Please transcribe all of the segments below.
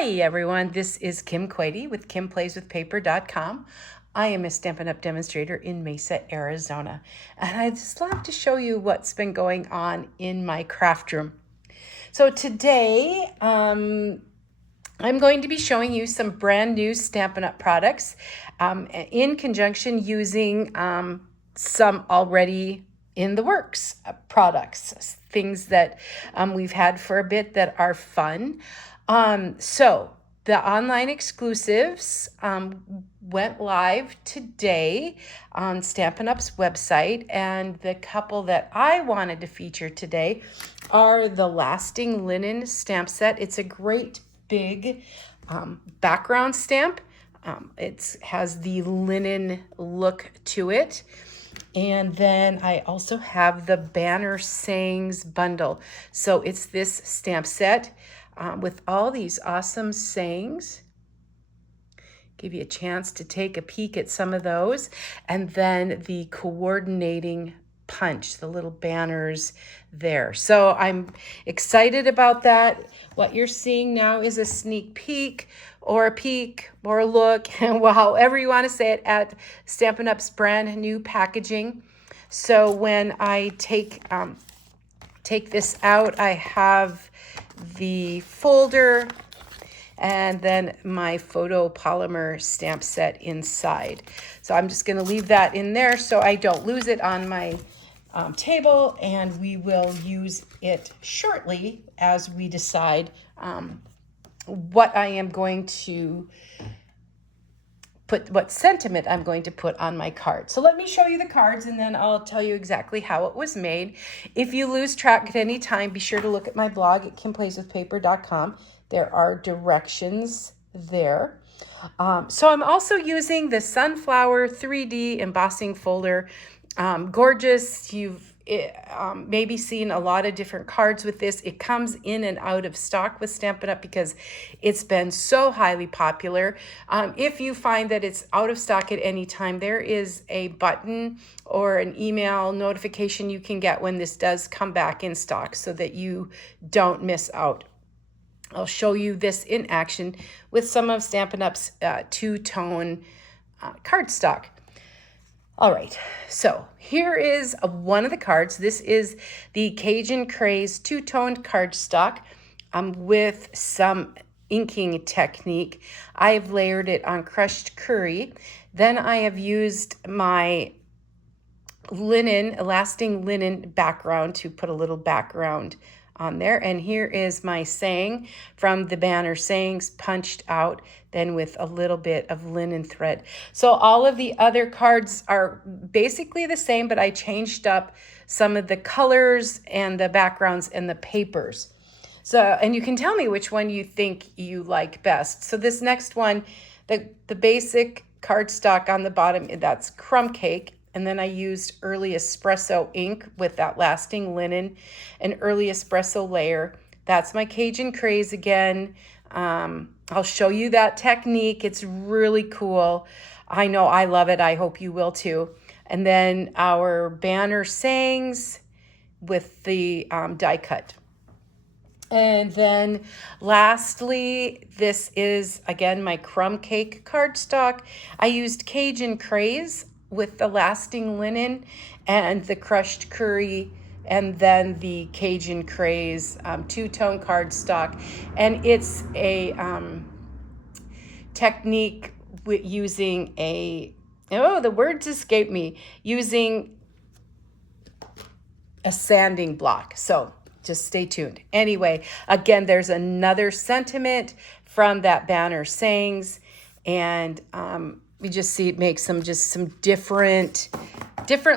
Hi everyone, this is Kim Quady with KimPlaysWithPaper.com. I am a Stampin' Up! Demonstrator in Mesa, Arizona, and I'd just love to show you what's been going on in my craft room. So today, I'm going to be showing you some brand new Stampin' Up! Products in conjunction using some already in the works products, things that we've had for a bit that are fun. So the online exclusives went live today on Stampin' Up's website, and the couple that I wanted to feature today are the Lasting Linen Stamp Set. It's a great big background stamp. It has the linen look to it. And then I also have the Banner Sayings bundle. So it's this stamp set with all these awesome sayings. Give you a chance to take a peek at some of those. And then the coordinating punch, the little banners there. So I'm excited about that. What you're seeing now is a sneak peek or a look, however you want to say it, at Stampin' Up's brand new packaging. So when I take this out, I have the folder and then my photopolymer stamp set inside. So I'm just going to leave that in there so I don't lose it on my table, and we will use it shortly as we decide what I am going to put, what sentiment I'm going to put on my card. So let me show you the cards, and then I'll tell you exactly how it was made. If you lose track at any time, be sure to look at my blog at KimPlaysWithPaper.com. There are directions there. So I'm also using the Sunflower 3D embossing folder. Gorgeous. You've maybe seen a lot of different cards with this. It comes in and out of stock with Stampin' Up! Because it's been so highly popular. If you find that it's out of stock at any time, there is a button or an email notification you can get when this does come back in stock so that you don't miss out. I'll show you this in action with some of Stampin' Up's two-tone cardstock. All right, so here is one of the cards. This is the Cajun Craze two-toned cardstock with some inking technique. I've layered it on crushed curry. Then I have used my lasting linen background to put a little background on there. And here is my saying from the Banner Sayings punched out, then with a little bit of linen thread. So all of the other cards are basically the same, but I changed up some of the colors and the backgrounds and the papers. So, and you can tell me which one you think you like best. So this next one, the basic cardstock on the bottom, that's crumb cake. And then I used early espresso ink with that lasting linen, an early espresso layer. That's my Cajun Craze again. I'll show you that technique. It's really cool. I know I love it. I hope you will too. And then our Banner Sayings with the die cut. And then lastly, this is again my crumb cake cardstock. I used Cajun Craze with the lasting linen and the crushed curry, and then the Cajun Craze two-tone cardstock. And it's a technique with using the words escape me, using a sanding block. So just stay tuned. Anyway, again, there's another sentiment from that Banner Sayings, and we just see it makes some different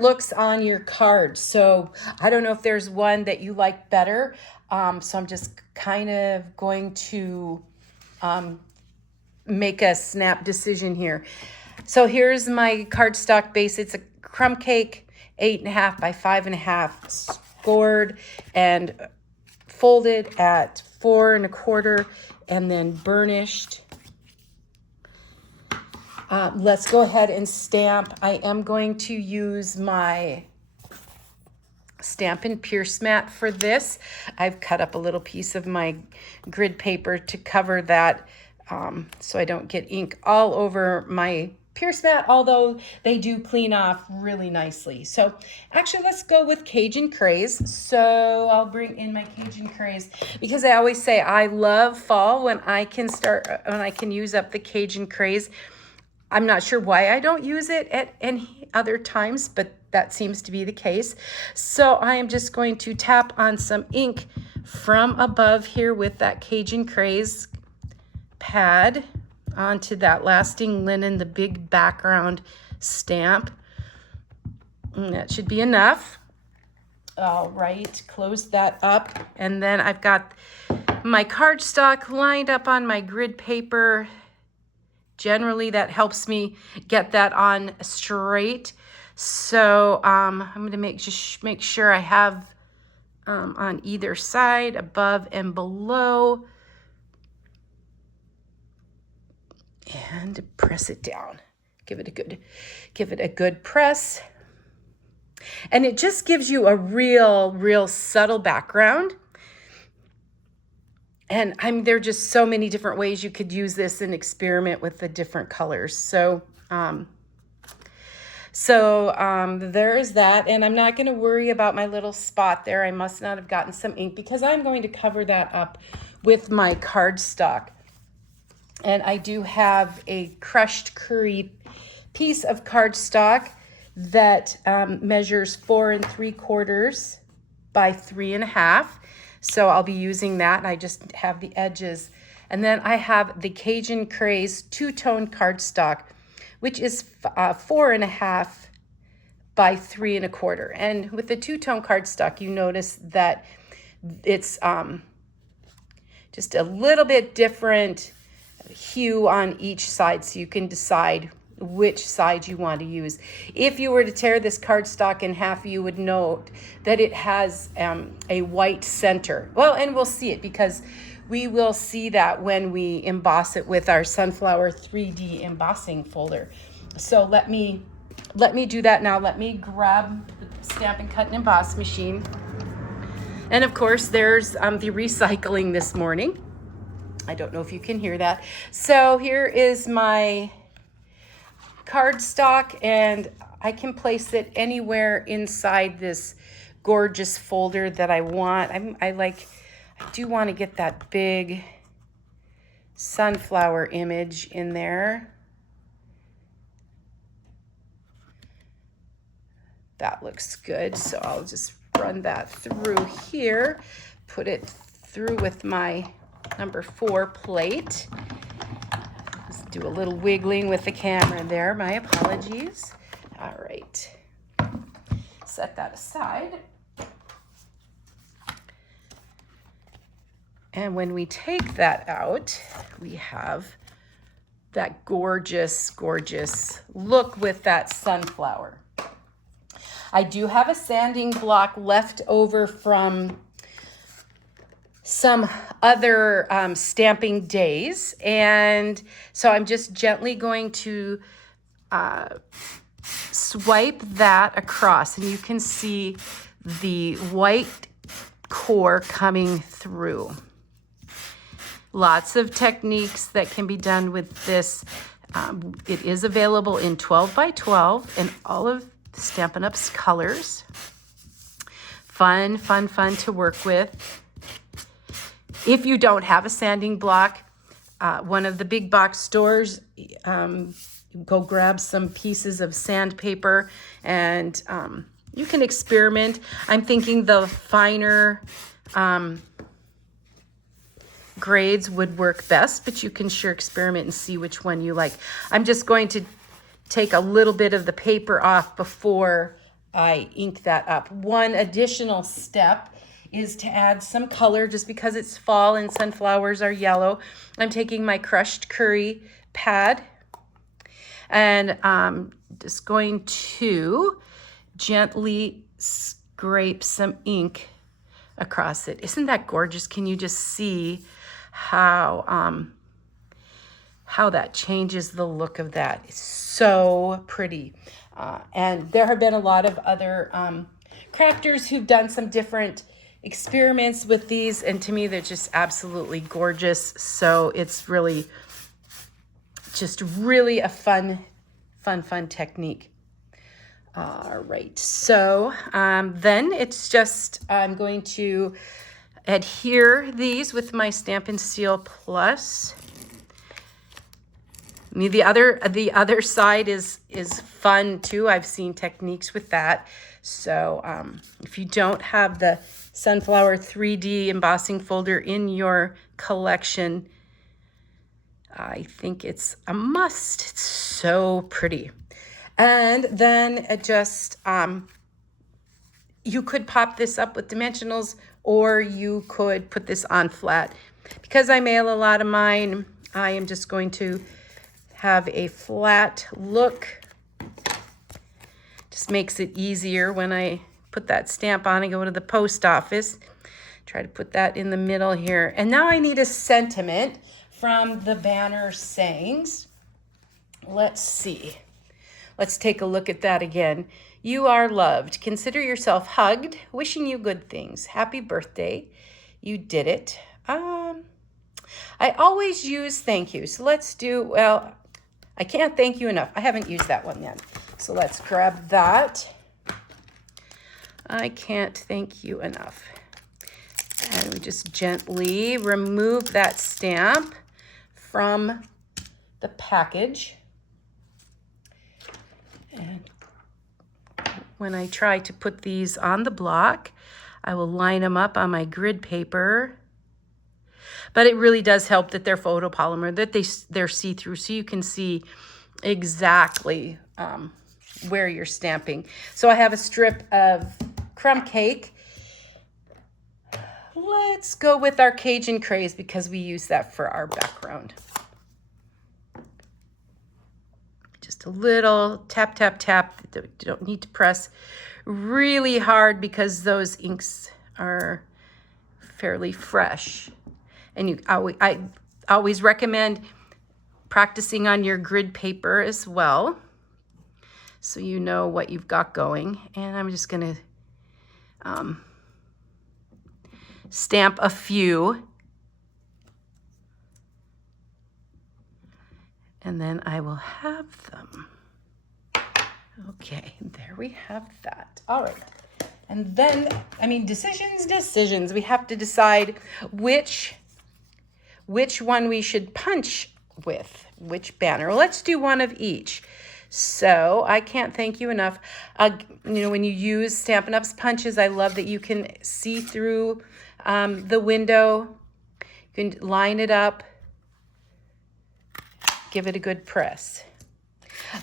looks on your cards. So I don't know if there's one that you like better. So I'm just kind of going to make a snap decision here. So here's my cardstock base. It's a crumb cake, 8.5 by 5.5, scored and folded at 4 1/4, and then burnished. Let's go ahead and stamp. I am going to use my Stampin' Pierce mat for this. I've cut up a little piece of my grid paper to cover that so I don't get ink all over my Pierce mat, although they do clean off really nicely. So actually, let's go with Cajun Craze. So I'll bring in my Cajun Craze because I always say I love fall when I can use up the Cajun Craze. I'm not sure why I don't use it at any other times, but that seems to be the case. So I am just going to tap on some ink from above here with that Cajun Craze pad onto that Lasting Linen, the big background stamp. And that should be enough. All right, close that up. And then I've got my cardstock lined up on my grid paper. Generally, that helps me get that on straight. So I'm going to just make sure I have on either side, above and below, and press it down. Give it a good press. And it just gives you a real subtle background. And there are just so many different ways you could use this and experiment with the different colors. So there is that. And I'm not going to worry about my little spot there. I must not have gotten some ink because I'm going to cover that up with my cardstock. And I do have a crushed curry piece of cardstock that measures 4 3/4 by 3 1/2. So I'll be using that, and I just have the edges. And then I have the Cajun Craze two-tone cardstock, which is 4 1/2 by 3 1/4. And with the two-tone cardstock, you notice that it's just a little bit different hue on each side, so you can decide which side you want to use. If you were to tear this cardstock in half, you would note that it has a white center. Well, and we'll see it because we will see that when we emboss it with our Sunflower 3D embossing folder. So let me do that now. Let me grab the Stampin' Cut and Emboss machine. And of course, there's the recycling this morning. I don't know if you can hear that. So here is my cardstock, and I can place it anywhere inside this gorgeous folder that I want. I do want to get that big sunflower image in there. That looks good. So I'll just run that through here, put it through with my number 4 plate. Let's do a little wiggling with the camera there. My apologies. All right. Set that aside. And when we take that out, we have that gorgeous, gorgeous look with that sunflower. I do have a sanding block left over from some other stamping days, and so I'm just gently going to swipe that across, and you can see the white core coming through. Lots of techniques that can be done with this. It is available in 12 by 12 and all of Stampin' Up's colors. Fun to work with. If you don't have a sanding block, one of the big box stores, go grab some pieces of sandpaper, and you can experiment. I'm thinking the finer grades would work best, but you can sure experiment and see which one you like. I'm just going to take a little bit of the paper off before I ink that up. One additional step is to add some color, just because it's fall and sunflowers are yellow. I'm taking my crushed curry pad, and I'm just going to gently scrape some ink across it. Isn't that gorgeous? Can you just see how that changes the look of that? It's so pretty. And there have been a lot of other crafters who've done some different experiments with these, and to me they're just absolutely gorgeous. So it's really just really a fun technique. All right, so then it's just, I'm going to adhere these with my Stampin' Seal Plus. I mean, the other side is fun too. I've seen techniques with that. So if you don't have the Sunflower 3D embossing folder in your collection, I think it's a must. It's so pretty. And then just, you could pop this up with dimensionals, or you could put this on flat. Because I mail a lot of mine, I am just going to have a flat look. Just makes it easier when I put that stamp on and go to the post office. Try to put that in the middle here. And now I need a sentiment from the banner sayings. Let's see. Let's take a look at that again. You are loved. Consider yourself hugged. Wishing you good things. Happy birthday. You did it. I always use thank you. So let's do, well, I can't thank you enough. I haven't used that one yet. So let's grab that. I can't thank you enough. And we just gently remove that stamp from the package. And when I try to put these on the block, I will line them up on my grid paper. But it really does help that they're photopolymer, that they're see-through, so you can see exactly where you're stamping. So I have a strip of crumb cake. Let's go with our Cajun Craze because we use that for our background. Just a little tap, tap, tap. You don't need to press really hard because those inks are fairly fresh. And I always recommend practicing on your grid paper as well, so you know what you've got going. And I'm just gonna stamp a few, and then I will have them. Okay, there we have that. All right. And then, I mean, decisions. We have to decide which one we should punch with, which banner. Well, let's do one of each. So I can't thank you enough. You know, when you use Stampin' Up's punches, I love that you can see through the window. You can line it up, give it a good press.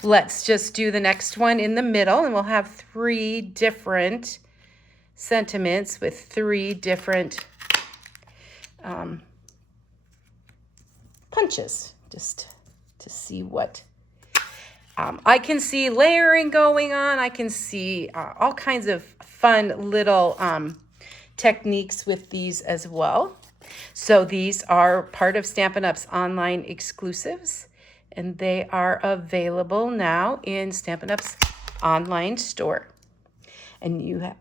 Let's just do the next one in the middle, and we'll have 3 different sentiments with 3 different punches, just to see what I can see layering going on. I can see all kinds of fun little techniques with these as well. So these are part of Stampin' Up's online exclusives, and they are available now in Stampin' Up's online store. And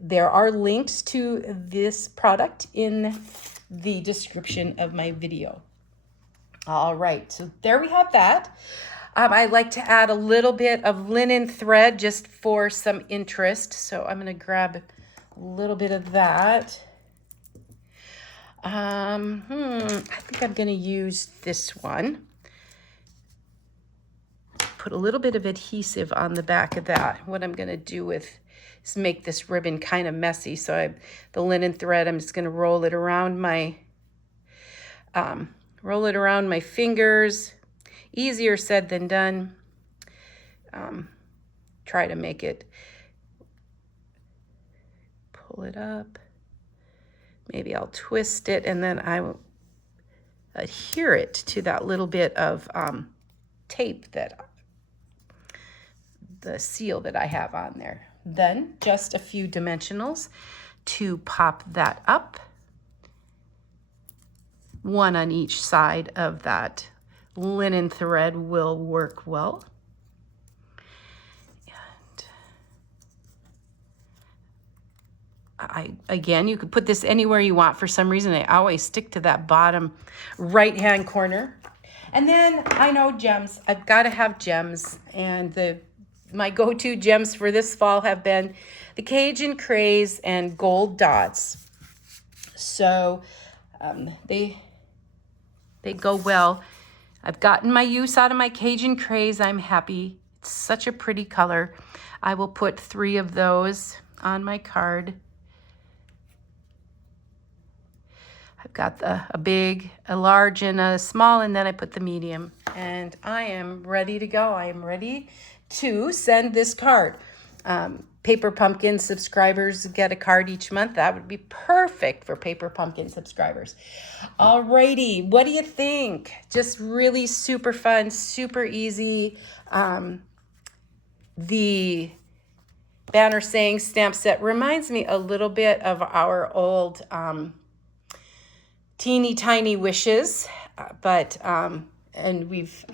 there are links to this product in the description of my video. All right, so there we have that. I like to add a little bit of linen thread just for some interest. So I'm gonna grab a little bit of that. I think I'm gonna use this one. Put a little bit of adhesive on the back of that. What I'm gonna do is make this ribbon kind of messy. So the linen thread, I'm just gonna roll it around my fingers. Easier said than done. Try to make it, pull it up. Maybe I'll twist it, and then I will adhere it to that little bit of tape, the seal that I have on there. Then just a few dimensionals to pop that up. One on each side of that linen thread will work well. And Again, you could put this anywhere you want. For some reason, I always stick to that bottom right-hand corner. And then I know gems. I've got to have gems. And my go-to gems for this fall have been the Cajun Craze and Gold Dots. So they go well. I've gotten my use out of my Cajun Craze. I'm happy. It's such a pretty color. I will put 3 of those on my card. I've got a big, a large, and a small, and then I put the medium. And I am ready to go. I am ready to send this card. Paper Pumpkin subscribers get a card each month. That would be perfect for Paper Pumpkin subscribers. Alrighty, what do you think? Just really super fun, super easy. The banner saying stamp set reminds me a little bit of our old teeny tiny wishes, and we've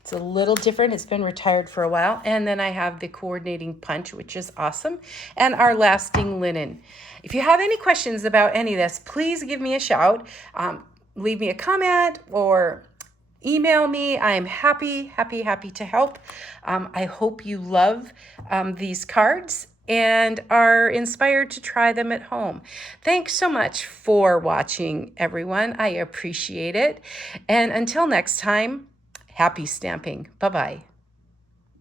it's a little different. It's been retired for a while. And then I have the coordinating punch, which is awesome, and our lasting linen. If you have any questions about any of this, please give me a shout. Leave me a comment or email me. I am happy to help. I hope you love these cards and are inspired to try them at home. Thanks so much for watching, everyone. I appreciate it. And until next time, happy stamping. Bye-bye.